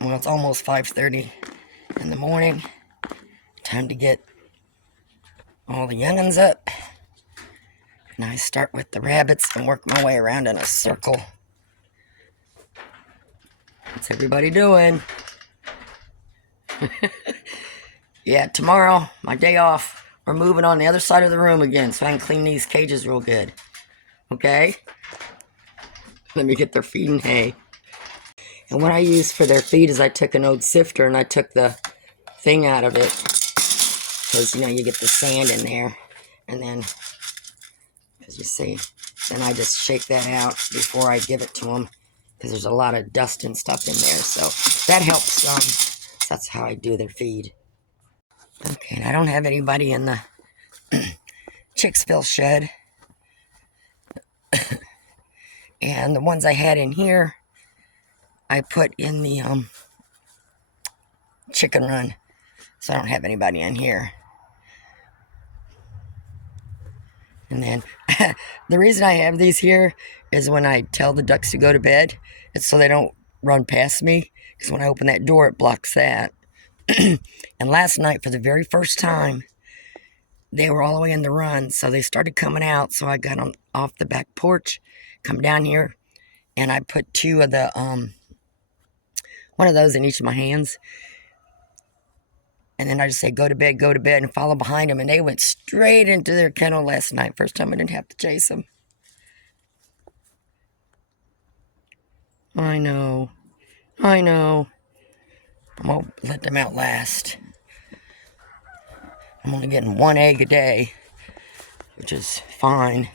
well, it's almost 5:30 in the morning. Time to get all the young'uns up. And I start with the rabbits and work my way around in a circle. What's everybody doing? Yeah, tomorrow, my day off, we're moving on the other side of the room again so I can clean these cages real good. Okay? Let me get their feed and hay. And what I use for their feed is I took an old sifter and I took the thing out of it. Because, you know, you get the sand in there. And then, as you see, then I just shake that out before I give it to them. Because there's a lot of dust and stuff in there. So that helps some. So that's how I do their feed. Okay, and I don't have anybody in the Chicksville shed. And the ones I had in here, I put in the chicken run. So I don't have anybody in here. And then the reason I have these here is when I tell the ducks to go to bed, it's so they don't run past me. Because when I open that door, it blocks that. And last night, for the very first time, they were all the way in the run. So they started coming out. So I got on off the back porch, come down here, and I put two of the, one of those in each of my hands. And then I just say, go to bed, and follow behind them. And they went straight into their kennel last night. First time I didn't have to chase them. I know. I'm going to let them out last. I'm only getting 1 egg a day, which is fine.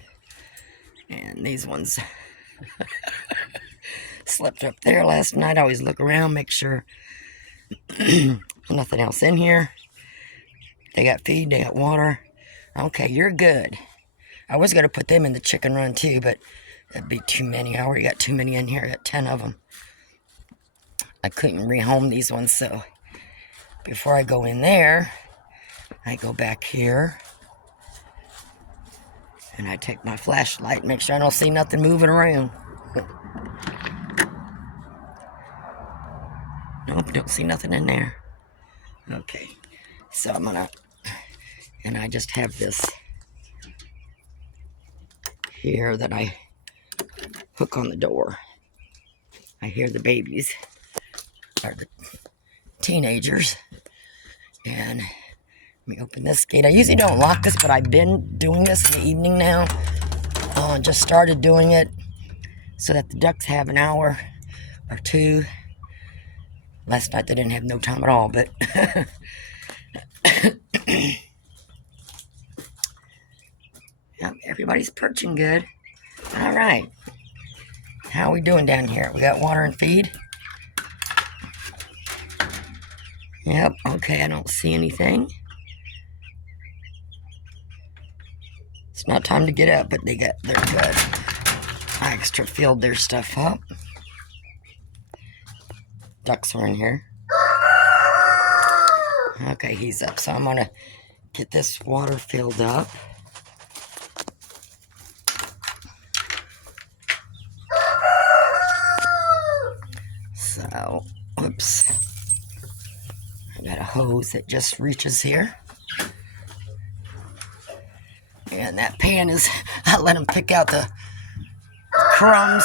And these ones slept up there last night. I always look around, make sure nothing else in here. They got feed, they got water. Okay, you're good. I was going to put them in the chicken run too, but that'd be too many. I already got too many in here. I got 10 of them. I couldn't rehome these ones, so before I go in there, I go back here and I take my flashlight, make sure I don't see nothing moving around. Nope, don't see nothing in there. Okay, so I'm gonna, and I just have this here that I hook on the door. I hear the babies, or the teenagers, and let me open this gate. I usually don't lock this, but I've been doing this in the evening now. Just started doing it so that the ducks have an hour or two. Last night they didn't have no time at all, but yep, everybody's perching good. All right. How are we doing down here? We got water and feed? Yep, okay, I don't see anything. It's not time to get up, but they're good. I extra filled their stuff up. Ducks are in here. Okay, he's up, so I'm gonna get this water filled up. So, oops. I got a hose that just reaches here. And that pan is, I let him pick out the crumbs.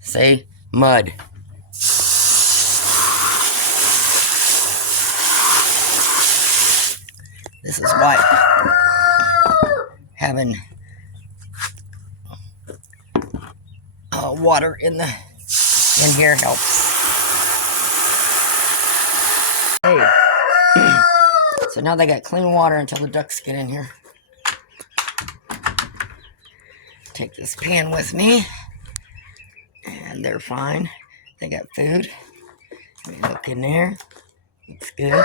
See? Mud. This is why having water in here helps. Hey. So now they got clean water until the ducks get in here. Take this pan with me. And they're fine. They got food. Let me look in there. Looks good.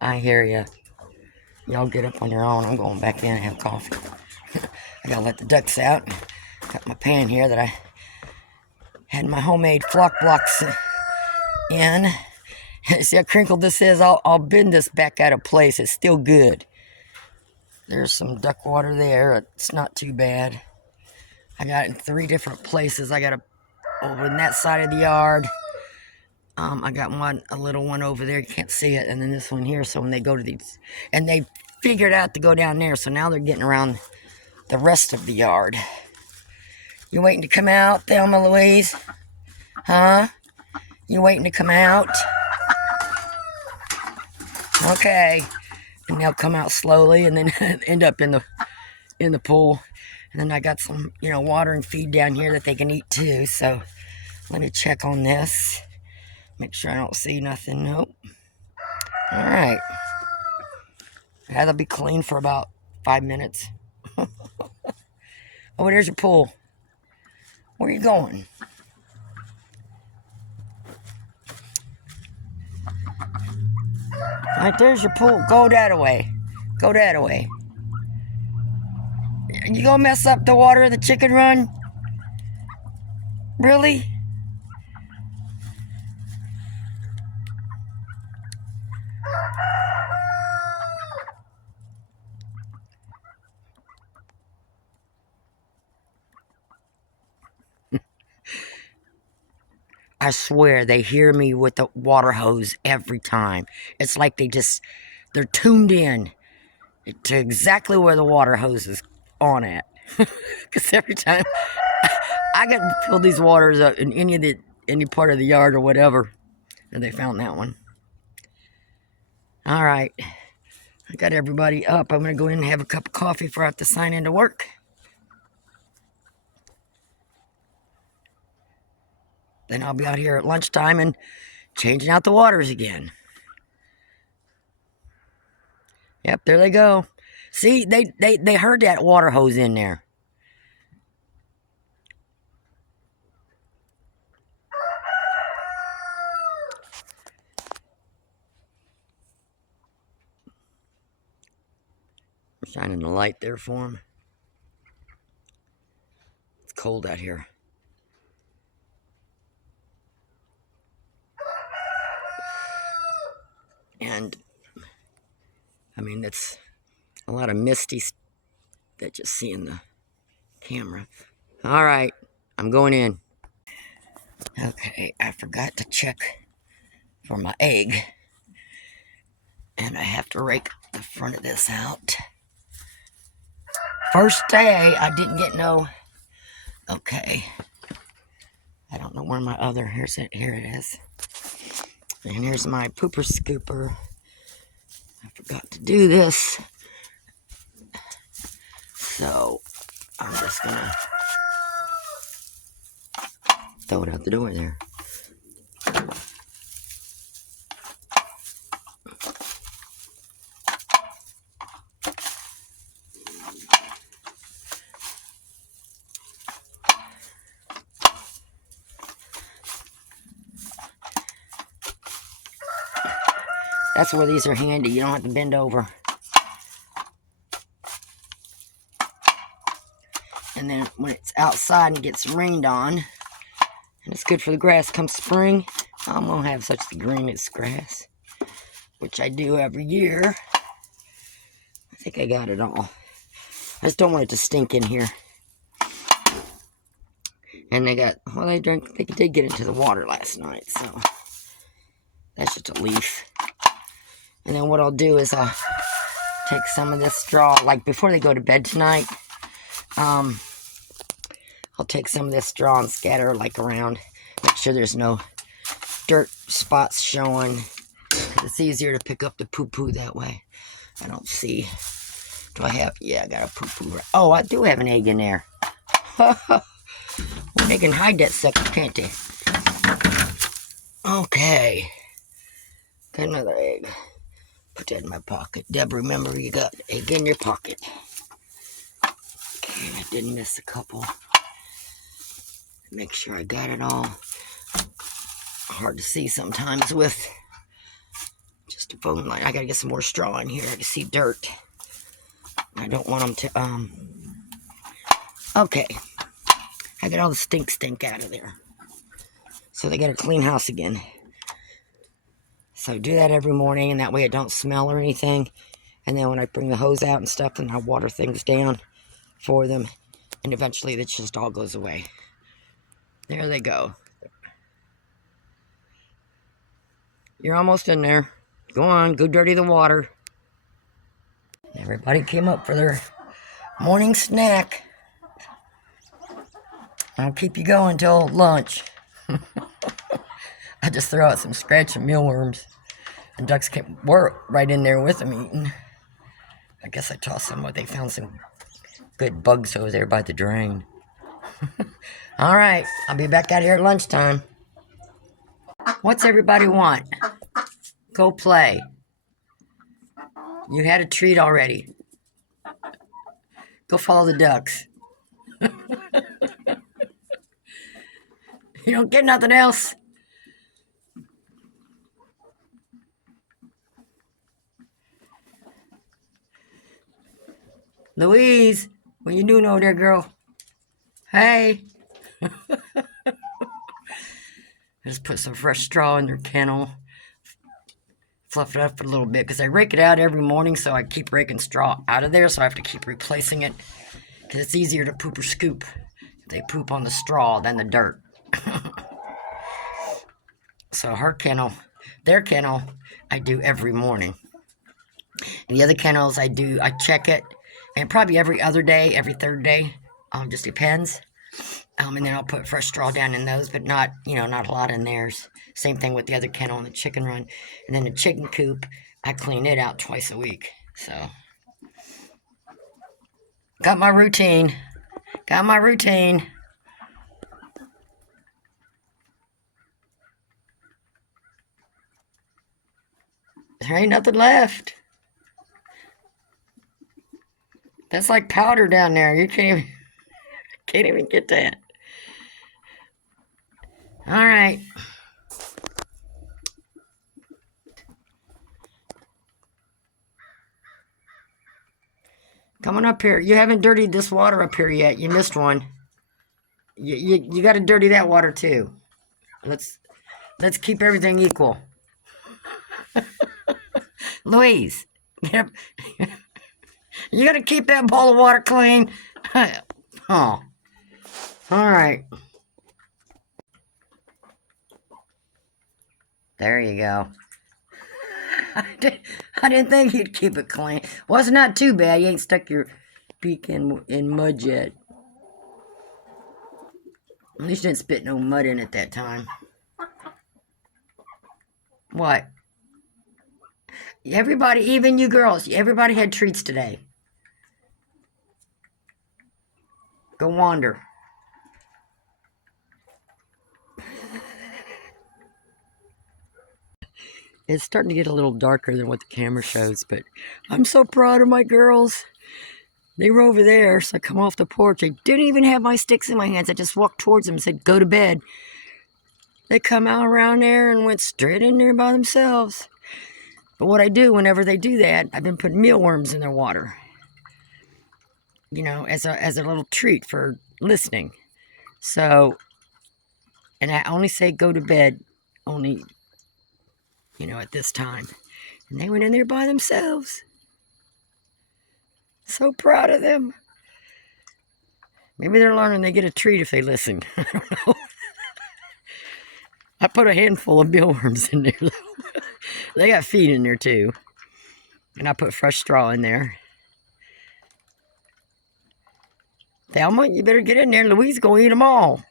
I hear ya. Y'all get up on your own. I'm going back in and have coffee. I gotta let the ducks out. Got my pan here that I had my homemade flock blocks in. See how crinkled this is? I'll bend this back out of place. It's still good. There's some duck water there. It's not too bad. I got it in 3 different places. I got it over in that side of the yard. I got a little one over there. You can't see it. And then this one here. So when they go to these, and they figured out to go down there. So now they're getting around the rest of the yard. You waiting to come out, Thelma Louise? Huh? You waiting to come out? Okay. And they'll come out slowly and then end up in the pool. And then I got some, water and feed down here that they can eat too. So let me check on this. Make sure I don't see nothing. Nope. All right. Yeah, they'll be clean for about 5 minutes. Oh, there's your pool. Where are you going? Right there's your pool. Go that way. Go that way. You gonna mess up the water of the chicken run? Really? I swear they hear me with the water hose every time. It's like they're tuned in to exactly where the water hose is on at. Because every time I got to fill these waters up in any part of the yard or whatever, and they found that one. All right, I got everybody up. I'm going to go in and have a cup of coffee before I have to sign into work. Then I'll be out here at lunchtime and changing out the waters again. Yep, there they go. See, they heard that water hose in there. I'm shining the light there for them. It's cold out here. And, I mean, it's a lot of misty that you see in the camera. All right, I'm going in. Okay, I forgot to check for my egg. And I have to rake the front of this out. First day, I didn't get no... Okay. I don't know where my other... Here it is. And here's my pooper scooper. I forgot to do this. So, I'm just gonna throw it out the door there. That's where these are handy. You don't have to bend over. And then when it's outside and gets rained on, and it's good for the grass come spring, I'm going to have such the greenest grass, which I do every year. I think I got it all. I just don't want it to stink in here. And they got, well, they did get into the water last night, so that's just a leaf. And then what I'll do is I'll take some of this straw, like before they go to bed tonight, I'll take some of this straw and scatter like around, make sure there's no dirt spots showing. It's easier to pick up the poo-poo that way. I don't see, do I have, yeah, I got a poo-poo. Oh, I do have an egg in there. Well, they can hide that sucker, can't they? Okay. Got another egg. Put that in my pocket. Deb, remember you got egg in your pocket. Okay, I didn't miss a couple. Make sure I got it all. Hard to see sometimes with just a phone light. I gotta get some more straw in here. I can see dirt. I don't want them to, okay. I got all the stink out of there. So they got a clean house again. So do that every morning, and that way it don't smell or anything. And then when I bring the hose out and stuff, and I water things down for them, and eventually it just all goes away. There they go. You're almost in there. Go on, go dirty the water. Everybody came up for their morning snack. I'll keep you going till lunch. I just throw out some scratch and mealworms. The ducks were right in there with them eating. I guess I tossed some, they found some good bugs over there by the drain. All right, I'll be back out here at lunchtime. What's everybody want? Go play. You had a treat already. Go follow the ducks. You don't get nothing else? Louise, what you doing over there, girl? Hey. Just put some fresh straw in their kennel. Fluff it up a little bit because I rake it out every morning, so I keep raking straw out of there, so I have to keep replacing it because it's easier to poop or scoop if they poop on the straw than the dirt. So her kennel, their kennel, I do every morning. And the other kennels I check it, and probably every other day, every third day, just depends. And then I'll put fresh straw down in those, but not a lot in theirs. Same thing with the other kennel and the chicken run. And then the chicken coop, I clean it out twice a week. So, got my routine. Got my routine. There ain't nothing left. That's like powder down there. You can't even get that. All right. Coming up here. You haven't dirtied this water up here yet. You missed one. You got to dirty that water too. Let's keep everything equal. Louise, you got to keep that bowl of water clean. Oh, all right. There you go. I didn't think you'd keep it clean. Well, it's not too bad. You ain't stuck your beak in mud yet. At least you didn't spit no mud in it that time. What? Everybody, even you girls, everybody had treats today. Go wander. It's starting to get a little darker than what the camera shows, but I'm so proud of my girls. They were over there, so I come off the porch. I didn't even have my sticks in my hands. I just walked towards them and said, go to bed. They come out around there and went straight in there by themselves. But what I do whenever they do that, I've been putting mealworms in their water. You know, as a little treat for listening. So, and I only say go to bed only, at this time. And they went in there by themselves. So proud of them. Maybe they're learning they get a treat if they listen. I don't know. I put a handful of mealworms in there, though. They got feed in there, too. And I put fresh straw in there. Thelma, you better get in there. Louise gonna eat them all.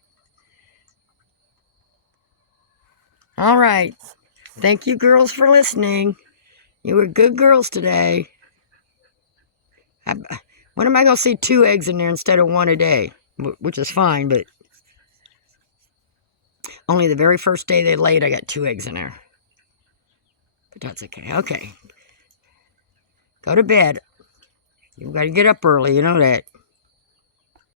All right. Thank you, girls, for listening. You were good girls today. When am I going to see 2 eggs in there instead of 1 a day? Which is fine, but only the very first day they laid, I got 2 eggs in there. But that's okay. Okay. Go to bed. You've got to get up early, you know that.